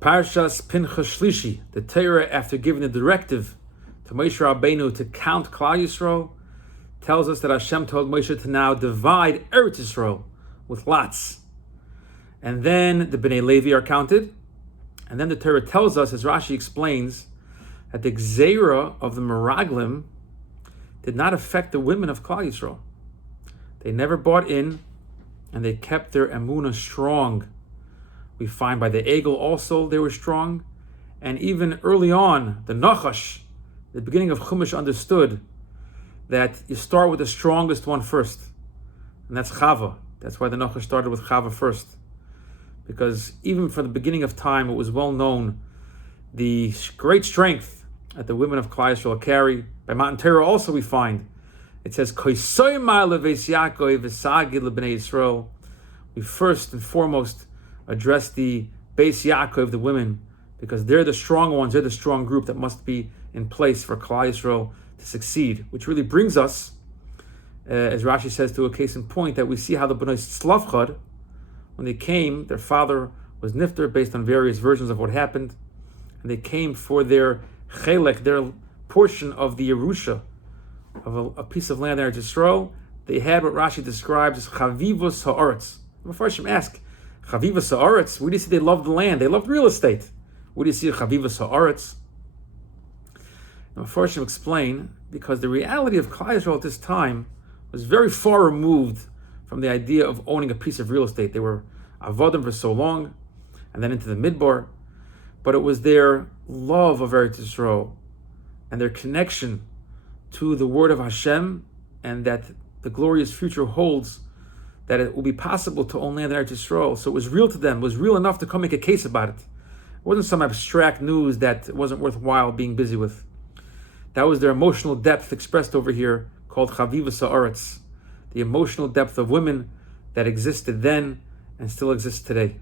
Parshas Pinchas Shlishi, the Torah, after giving the directive to Moshe Rabbeinu to count Klal Yisrael, tells us that Hashem told Moshe to now divide Eretz Yisrael with lots. And then the Bnei Levi are counted. And then the Torah tells us, as Rashi explains, that the Gzeira of the Meraglim did not affect the women of Klal Yisrael. They never bought in, and they kept their emunah strong. We find by the Egel also they were strong. And even early on, the Nachash, the beginning of Chumash, understood that you start with the strongest one first. And that's Chava. That's why the Nachash started with Chava first. Because even from the beginning of time, it was well known the great strength that the women of Klal Yisrael carry. By Matan Torah also we find, it says, we first and foremost address the Bais Yaakov, the women, because they're the strong ones, they're the strong group that must be in place for Klal Yisrael to succeed. Which really brings us, as Rashi says, to a case in point that we see how the Bnei Slavchad, when they came, their father was nifter based on various versions of what happened, and they came for their chelek, their portion of the Yerusha, of a piece of land there in Yisrael. They had what Rashi describes as chavivos ha'aretz. Before Hashem ask, chavivos ha'aretz, where do you see they loved the land? They loved real estate. Where do you see chavivos ha'aretz? And before Hashem explain, because the reality of Klal Yisrael at this time was very far removed from the idea of owning a piece of real estate. They were avodim for so long, and then into the midbar, but it was their love of Eretz Yisrael and their connection to the word of Hashem, and that the glorious future holds that it will be possible to own land in Eretz Yisrael. So it was real to them, it was real enough to come make a case about it. It wasn't some abstract news that it wasn't worthwhile being busy with. That was their emotional depth expressed over here, called Chavivas Ha'aretz, the emotional depth of women that existed then and still exists today.